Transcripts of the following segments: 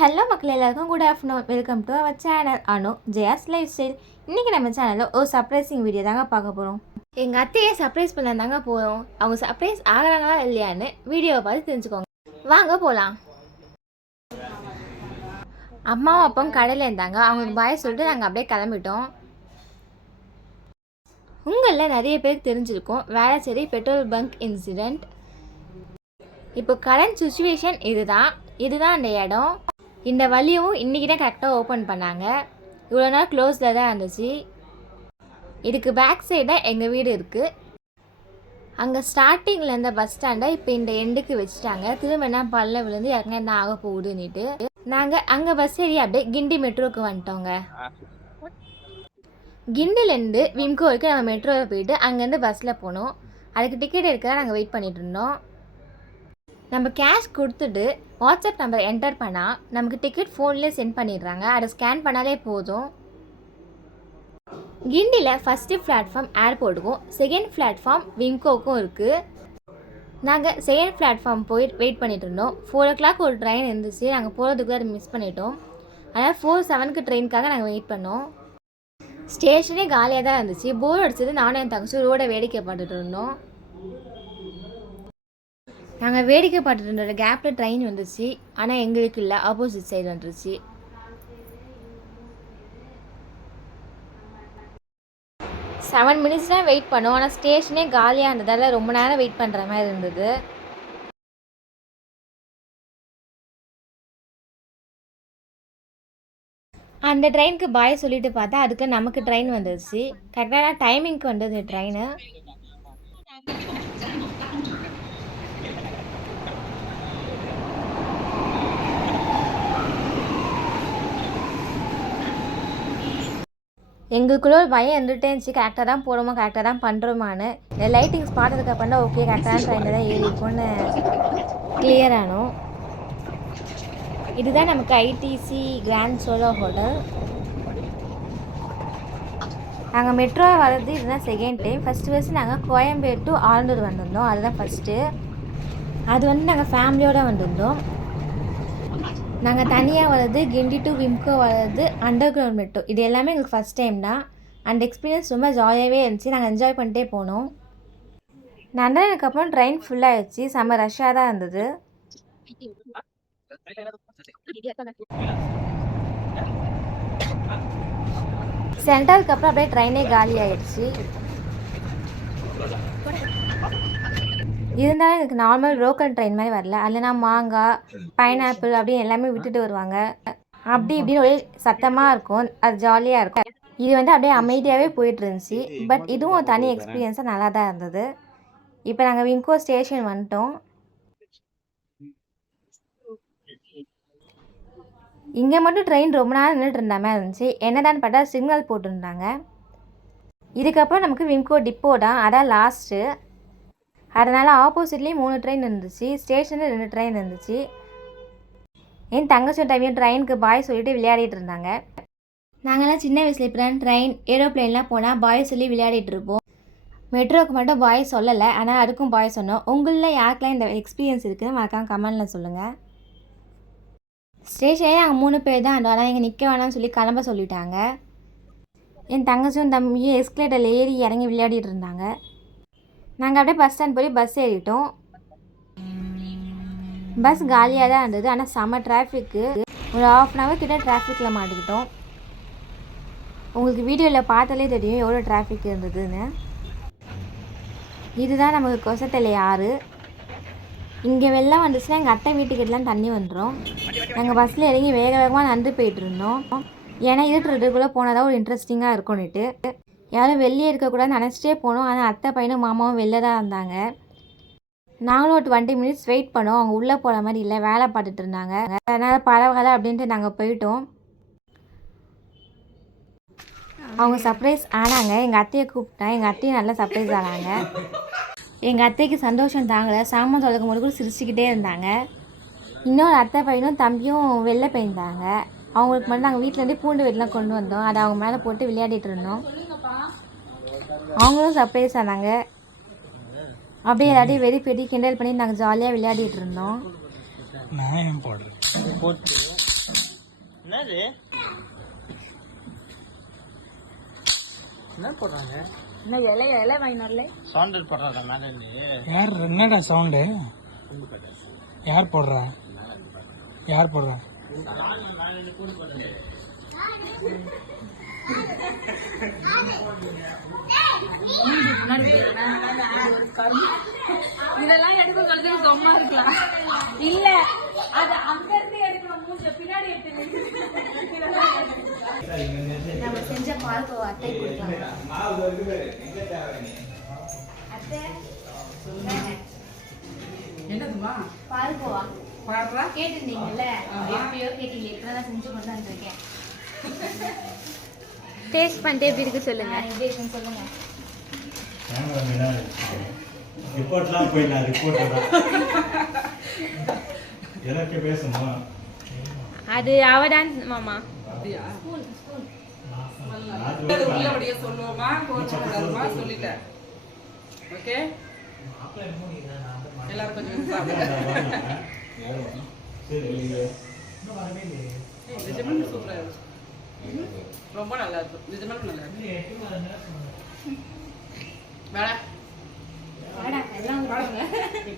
Hello மக்கள் எல்லாருக்கும் good afternoon. Welcome to our channel Anu Jaya's lifestyle. இன்றைக்கி நம்ம சேனலில் ஒரு சர்ப்ரைசிங் வீடியோ தாங்க பார்க்க போகிறோம். எங்கள் அத்தையை சர்ப்ரைஸ் பண்ண தாங்க போகிறோம். அவங்க சர்ப்ரைஸ் ஆகிறாங்களா இல்லையான்னு வீடியோவை பார்த்து தெரிஞ்சுக்கோங்க. வாங்க போகலாம். அம்மாவும் அப்பாவும் கடையில் இருந்தாங்க. அவங்களுக்கு பாய் சொல்லிட்டு நாங்கள் அப்படியே கிளம்பிட்டோம். உங்களில் நிறைய பேருக்கு தெரிஞ்சிருக்கும் வேளச்சேரி பெட்ரோல் பங்க் இன்சிடெண்ட். இப்போ கரண்ட் சுச்சுவேஷன் இதுதான் அந்த இடம். இந்த வழியும் இன்றைக்கி தான் கரெக்டாக ஓப்பன் பண்ணாங்க. இவ்வளோ நாள் க்ளோஸில் தான் இருந்துச்சு. இதுக்கு பேக் சைடாக எங்கள் வீடு இருக்குது. அங்கே ஸ்டார்டிங்கில் இருந்த பஸ் ஸ்டாண்டை இப்போ இந்த எண்டுக்கு வச்சுட்டாங்க. திரும்ப என்ன பல்ல விழுந்து யாருக்குன்னா என்ன ஆக போகுதுன்னுட்டு நாங்கள் அங்கே பஸ் ஏறி அப்படியே கிண்டி மெட்ரோவுக்கு வந்துட்டோங்க. கிண்டிலேருந்து விம்கோ வரைக்கும் நம்ம மெட்ரோவில் போயிட்டு அங்கேருந்து பஸ்ஸில் போனோம். அதுக்கு டிக்கெட் எடுக்க நாங்கள் வெயிட் பண்ணிகிட்டு இருந்தோம். நம்ம கேஷ் கொடுத்துட்டு வாட்ஸ்அப் நம்பர் என்டர் பண்ணால் நமக்கு டிக்கெட் ஃபோன்லேயே சென்ட் பண்ணிடுறாங்க. அதை ஸ்கேன் பண்ணாலே போதும். கிண்டியில் ஃபஸ்ட்டு பிளாட்ஃபார்ம் ஏர்போர்ட்டுக்கும் செகண்ட் பிளாட்ஃபார்ம் விம்கோவுக்கும் இருக்குது. நாங்கள் செகண்ட் பிளாட்ஃபார்ம் போய் வெயிட் பண்ணிட்டு இருந்தோம். 4 o'clock ஒரு ட்ரெயின் இருந்துச்சு. நாங்கள் போகிறதுக்குள்ள அதை மிஸ் பண்ணிட்டோம். அதனால் 4:07 ட்ரெயினுக்காக நாங்கள் வெயிட் பண்ணோம். ஸ்டேஷனே காலியாக தான் இருந்துச்சு. போர் அடிச்சது நானும் என் தங்கச்சி ரோடை வேடிக்கை பார்த்துட்டு இருந்தோம். நாங்கள் வேடிக்கை பார்த்துட்டு இருந்த கேப்பில் ட்ரெயின் வந்துச்சு. ஆனால் எங்களுக்கு இல்லை, ஆப்போசிட் சைடு வந்துருச்சு. செவன் மினிட்ஸ் தான் வெயிட் பண்ணோம். ஆனால் ஸ்டேஷனே காலியாக இருந்ததால் ரொம்ப நேரம் வெயிட் பண்ணுற மாதிரி இருந்தது. அந்த ட்ரெயினுக்கு பாய் சொல்லிட்டு பார்த்தா அதுக்கு நமக்கு ட்ரெயின் வந்துருச்சு. கரெக்டான டைமிங்க்கு வந்தது ட்ரெயின். எங்களுக்குள்ள ஒரு பயம் இருந்துகிட்டே இருந்துச்சு. கரெக்டாக தான் போகிறோமா, கரெக்டாக தான் பண்ணுறோமான்னு. லைட்டிங்ஸ் பார்த்ததுக்கப்புறம் தான் ஓகே கரெக்டான ட்ரெயினில் தான் ஏறி இருக்கும்னு கிளியர் ஆனோம். இதுதான் நமக்கு ஐடிசி கிராண்ட் சோலோ ஹோட்டல். நாங்கள் மெட்ரோ வர்றது இதுதான் செகண்ட் டைம். ஃபஸ்ட்டு நாங்கள் கோயம்பேடு டு ஆலந்தூர் வந்திருந்தோம். அதுதான் ஃபஸ்ட்டு. அது நாங்கள் ஃபேமிலியோடு வந்திருந்தோம். நாங்கள் தனியாக வர்றது கிண்டி டு விம்கோ வர்றது அண்டர் கிரவுண்ட் மெட்ரோ. இது எல்லாமே எங்களுக்கு ஃபஸ்ட் டைம் தான். அந்த எக்ஸ்பீரியன்ஸ் ரொம்ப ஜாலியாகவே இருந்துச்சு. நாங்கள் என்ஜாய் பண்ணிட்டே போனோம். நந்தனுக்கு அப்புறம் ட்ரெயின் ஃபுல்லாகிடுச்சு. செம்ம ரஷ்ஷாக தான் இருந்தது. சென்டருக்கு அப்புறம் அப்படியே ட்ரெயினே காலி ஆகிடுச்சு. இருந்தாலும் எனக்கு நார்மல் லோக்கல் ட்ரெயின் மாதிரி வரல. இல்லைனா மாங்காய், பைனாப்பிள் அப்படின்னு எல்லாமே விட்டுட்டு வருவாங்க. அப்படி இப்படின்னு ஒரே சத்தமாக இருக்கும். அது ஜாலியாக இருக்கும். இது அப்படியே அமைதியாகவே போயிட்டு இருந்துச்சு. பட் இதுவும் தனி எக்ஸ்பீரியன்ஸாக நல்லா தான் இருந்தது. இப்போ நாங்கள் விம்கோ ஸ்டேஷன் வந்துட்டோம். இங்கே மட்டும் ட்ரெயின் ரொம்ப நேரம் நின்றுட்டு இருந்த மாதிரி இருந்துச்சு. என்னதான்னு பார்த்தா சிக்னல் போட்டுருந்தாங்க. இதுக்கப்புறம் நமக்கு விம்கோ டிப்போ தான், அதான் லாஸ்ட்டு. அதனால் ஆப்போசிட்லேயும் 3 ட்ரெயின் இருந்துச்சு. ஸ்டேஷனில் 2 ட்ரெயின் இருந்துச்சு. என் தங்கச்சி டைமையும் ட்ரெயினுக்கு பாய் சொல்லிட்டு விளையாடிட்டு இருந்தாங்க. நாங்கள்லாம் சின்ன வயசில் இப்போ தான் ட்ரெயின் ஏரோப்ளைன்லாம் போனால் பாய் சொல்லி விளையாடிட்டு இருப்போம். மெட்ரோவுக்கு மட்டும் பாய் சொல்லலை, ஆனால் அதுக்கும் பாய் சொன்னோம். உங்களில் யாருக்கெல்லாம் இந்த எக்ஸ்பீரியன்ஸ் இருக்குதுன்னு மறக்காம கமெண்டில் சொல்லுங்கள். ஸ்டேஷனே நாங்கள் 3 பேர் தான் இருந்தோம். ஆனால் இங்கே நிற்க வேணாம்னு சொல்லி கிளம்ப சொல்லிட்டாங்க. என் தங்கச்சியும் தம்பியும் எஸ்கலேட்டரில் ஏறி இறங்கி விளையாடிட்டு இருந்தாங்க. நாங்கள் அப்படியே பஸ் ஸ்டாண்ட் போய் பஸ் ஏறிட்டோம். பஸ் காலியாக தான் இருந்தது. ஆனால் செம்ம டிராஃபிக்கு. ஒரு 1/2 hour கிட்ட டிராஃபிக்கில் மாட்டிக்கிட்டோம். உங்களுக்கு வீடியோவில் பார்த்தாலே தெரியும் எவ்வளோ டிராஃபிக் இருந்ததுன்னு. இதுதான் நமக்கு கொசத்தலை ஆறு. இங்கே வெள்ளம் வந்துச்சுன்னா எங்கள் அத்தை வீட்டுக்கிட்டலாம் தண்ணி வந்துடும். நாங்கள் பஸ்ஸில் இறங்கி வேக வேகமாக நடந்து போயிட்டு இருந்தோம். ஏன்னா இருட்டுறதுக்குள்ளே போனால் தான் ஒரு இன்ட்ரெஸ்டிங்காக இருக்கும்னுட்டு. யாரும் வெளியே இருக்கக்கூடாதுன்னு நினச்சிட்டே போனோம். ஆனால் அத்தை பையனும் மாமாவும் வெளில தான் இருந்தாங்க. நாங்களும் ஒரு 20 minutes வெயிட் பண்ணோம். அவங்க உள்ளே போகிற மாதிரி இல்லை, வேலை பார்த்துட்டு இருந்தாங்க. அதனால் பரவாயில்ல அப்படின்ட்டு நாங்கள் போயிட்டோம். அவங்க சர்ப்ரைஸ் ஆனாங்க. எங்கள் அத்தையை கூப்பிட்டேன். எங்கள் அத்தையும் நல்லா சர்ப்ரைஸ் ஆனாங்க. எங்கள் அத்தைக்கு சந்தோஷம் தாங்கலை. சாமான் தொலைக்கும் போது கூட சிரிச்சுக்கிட்டே இருந்தாங்க. இன்னொரு அத்தை பையனும் தம்பியும் வெளில போயிருந்தாங்க. அவங்களுக்கு மட்டும் நாங்கள் வீட்டிலேருந்தே பூண்டு வெட்டிலாம் கொண்டு வந்தோம். அதை அவங்க மேலே போட்டு விளையாடிட்டு இருந்தோம். அவங்களும் சர்ப்ரைஸ் ஆனாங்க. அப்படியே எல்லாத்தையும் வெறி பெட்டி கிண்டல் பண்ணி நாங்கள் ஜாலியாக விளையாடிட்டு இருந்தோம். என்னது என்ன போடுறாங்க? என்ன இலை வாங்கினார்ல சவுண்ட் போடுறாடா மேல இருந்து. யார் என்னடா சவுண்டு? யார் போடுறா? யார் போடுறா? இதெல்லாம் எடுக்க சொல்றது சும்மா இருக்கலாம். இல்ல அது அங்க இருந்து எடுக்கணும். மூஞ்ச பின்னாடி எடுத்து நம்ம செஞ்ச பால்கோவா அத்தை கொடுக்கலாம். அத்தை என்னதுமா பால்கோவா பாடுறா? கேட்டிருந்தீங்கல்ல, எப்பயோ கேட்டீங்க, இப்பதான் செஞ்சு கொண்டு வந்திருக்கேன். டேஸ்ட் பண்ணிட்டு எப்படி இருக்கு சொல்லுங்க. எப்படி இருக்குன்னு சொல்லுங்க. ரிப்போர்ட்லாம் போயிடலாம். ரிப்போர்ட் எனக்கு பேசணுமா? அது அவதான் மாமா. அப்படியா? உள்ளபடியே சொல்லுவோமா, கோச்சுக்கூடாதுமா, சொல்லிட்டேன். ஓகே, எல்லாரும் கொஞ்சம் சாப்பிடுங்க. நிஜமே சூப்பரா இருக்கு. ரொம்ப நல்லா இருக்கும். நிஜமே நல்லா இருக்கு. வேடா எல்லாம் போடுங்க.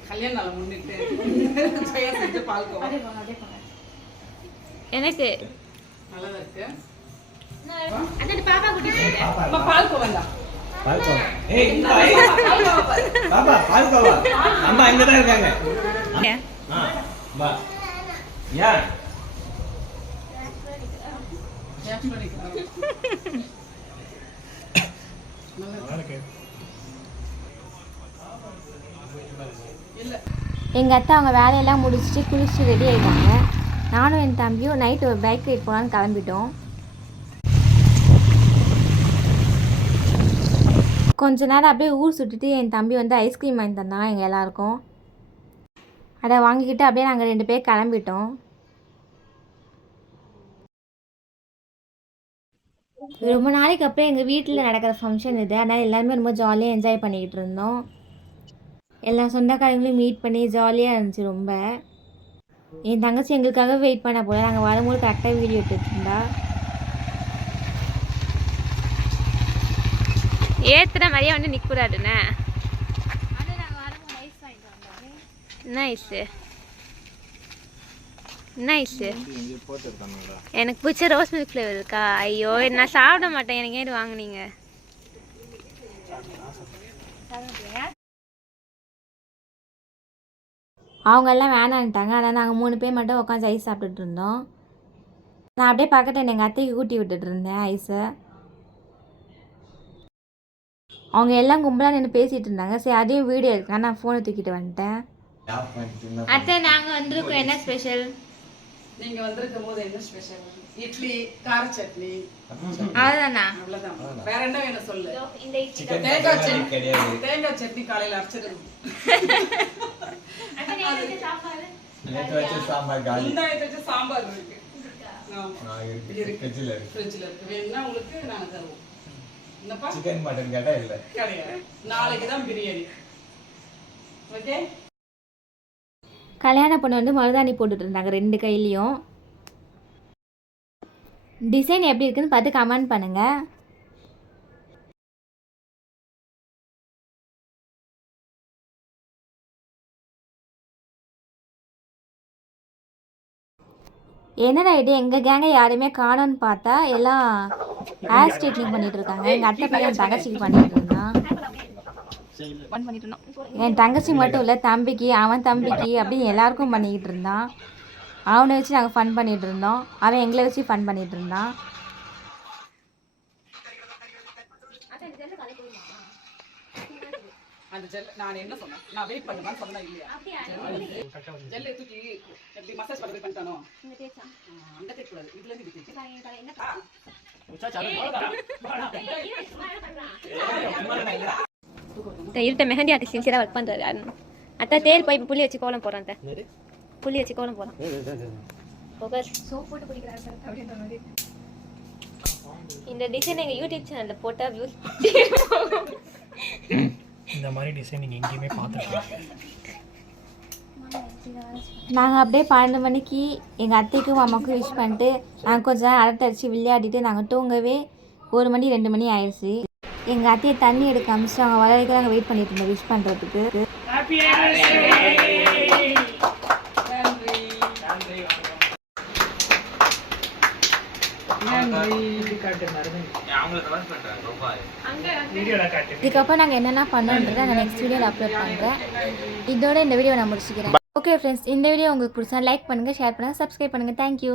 கல்யாண நாளை முன்னிட்டு ஜெயா செஞ்ச பால்கோவா எனக்கு நல்லதா இருக்கு. அண்ணன் பாப்பா கூட்டிட்டு அம்மா பால்கோவா தான். பால்கோவா. ஏய் இங்க பாப்பா பால்கோவா. அம்மா இங்க தான் இருக்காங்க. வா. யா. எங்கள் அத்தை அவங்க வேலையெல்லாம் முடிச்சுட்டு குளிச்சுட்டு ரெடி ஆகிட்டாங்க. நானும் என் தம்பியும் நைட்டு ஒரு பைக் ரைட் போகலான்னு கிளம்பிட்டோம். கொஞ்ச நேரம் அப்படியே ஊர் சுற்றிட்டு என் தம்பி வந்து ஐஸ்கிரீம் வாங்கி தந்தான் எங்கள் எல்லாருக்கும். அதை வாங்கிக்கிட்டு அப்படியே நாங்கள் 2 பேர் கிளம்பிட்டோம். ரொம்ப நாளைக்கு அப்புறம் எங்கள் வீட்டில் நடக்கிற ஃபங்க்ஷன் இது. அதனால் எல்லாருமே ரொம்ப ஜாலியாக என்ஜாய் பண்ணிக்கிட்டு இருந்தோம். எல்லா சொந்தக்காரங்களையும் மீட் பண்ணி ஜாலியாக இருந்துச்சு ரொம்ப. என் தங்கச்சி எங்களுக்காக வெயிட் பண்ண போல. நாங்கள் வரும்போது கரெக்டாக வீடியோ எடுத்துருந்தா. ஏற்றுற மாதிரியே வந்து நிற்கக்கூடாதுண்ணே. Nice nice. எனக்கு பிடிச்ச ரோஸ் மில்க் ஃப்ளேவர் இருக்கா? ஐயோ நான் சாப்பிட மாட்டேன். எனக்கு ஏன் வாங்குனீங்க? அவங்க எல்லாம் வேணான்ட்டாங்க. ஆனால் நாங்கள் 3 பேர் மட்டும் உட்காந்து ஐஸ் சாப்பிட்டுட்டு இருந்தோம். நான் அப்படியே பக்கத்தில் எங்கள் அத்தைக்கு ஊட்டி விட்டுட்டு இருந்தேன் ஐஸை. அவங்க எல்லாம் கும்பலாக நின்று பேசிகிட்டு இருந்தாங்க. சரி அதையும் வீடியோ எடுக்கலாம், நான் ஃபோனை தூக்கிட்டு வந்துட்டேன். அத்தை நாங்கள் வந்திருக்கோம். என்ன ஸ்பெஷல்? நீங்க வந்திருக்கும் போது என்ன ஸ்பெஷல்? இட்லி, கார சட்னி, அவ்வளோதானா? அவ்வளவுதான். வேற என்ன வேணும் சொல்லு. சிக்கன் தேங்காய் சட்னி கிடையாது. தேங்காய் சட்னி காலையில அரைச்சிருக்கு. நேத்து வச்ச சாம்பார் காலி. முந்தாயத்து வச்ச சாம்பார் இருக்கு. ஆமா இருக்கு. ஃப்ரிட்ஜ்ல இருக்கு. ஃப்ரிட்ஜ்ல இருக்கு. வேணும்னா உங்களுக்கு நாங்க தருவோம். என்னப்பா? சிக்கன் மட்டன் கேட்டா இல்ல. கிடையாது. நாளைக்கு தான் பிரியாணி. ஓகே. கல்யாண பொண்ணு வந்து மருதாணி போட்டுட்டு இருந்தாங்க 2 கையிலையும். டிசைன் எப்படி இருக்குன்னு பார்த்து கமெண்ட் பண்ணுங்கள். என்னடா இது எங்கள் கேங்கை யாருமே காணோன்னு பார்த்தா எல்லாம் ஹேர் ஸ்ட்ரைட்னிங் பண்ணிட்டு இருக்காங்க. எங்கள் அத்தை பையன் என் தங்கச்சிக்கு பண்ணிட்டு இருந்தான். என் தங்கச்சி மட்டும் இல்லை, தம்பிக்கு, அவன் தம்பிக்கு அப்படின்னு எல்லாருக்கும் பண்ணிக்கிட்டு இருந்தான். அவனை வச்சு நாங்கள் ஃபன் பண்ணிகிட்டு இருந்தோம். அவன் எங்களை வச்சு ஃபன் பண்ணிகிட்டு இருந்தான். அந்த ஜெல் நான் என்ன சொன்னேன்? நான் வெயிட் பண்ணுவேன்னு சொன்னேன் இல்லையா? ஜெல்லை தூக்கி எப்படி மசாஜ் பண்ணி பண்ணிட்டானோ அங்க தேய்க்க கூடாது. இதுல இருந்து இது இருட்ட மெஹந்தி ஆர்டிஸ்ட் சின்சியராக ஒர்க் பண்ணுறாரு. அத்தை தேல் போய் புள்ளி வச்சு கோலம் போகிறான். அத்தை புள்ளி வச்சு கோலம் போகிறான். சோப் போட்டு பிடிக்கிறாரு சார் அப்படின்ற மாதிரி. இந்த டிசைன் எங்கள் யூடியூப் சேனலில் போட்டால் வியூஸ் இந்த மாதிரி டிசைன் நீங்கள் எங்கேயுமே பார்த்துருக்கீங்க? நாங்கள் அப்படியே 12 மணிக்கு எங்கள் அத்தைக்கும் மாமாவுக்கும் விஷ் பண்ணிட்டு நாங்கள் கொஞ்சம் நேரம் அரட்டை அடித்து விளையாடிட்டு நாங்கள் தூங்கவே 1 மணி 2 மணி ஆயிடுச்சு. எங்கள் அத்தையை தண்ணி எடுக்க அமிச்சு அவங்க வர வரைக்கும் நாங்கள் வெயிட் பண்ணிட்டு இருந்தோம் விஷ் பண்ணுறதுக்கு. இதுக்கப்புறம் நாங்கள் என்னென்ன பண்ணோன்றதை நான் நெக்ஸ்ட் வீடியோவில் அப்லோட் பண்ணுறேன். இதோட இந்த வீடியோ நான் முடிச்சுக்கிறேன். ஓகே ஃப்ரெண்ட்ஸ், இந்த வீடியோ உங்களுக்கு பிடிச்சா லைக் பண்ணுங்கள், ஷேர் பண்ணுங்கள், சப்ஸ்கிரைப் பண்ணுங்கள். தேங்க்யூ.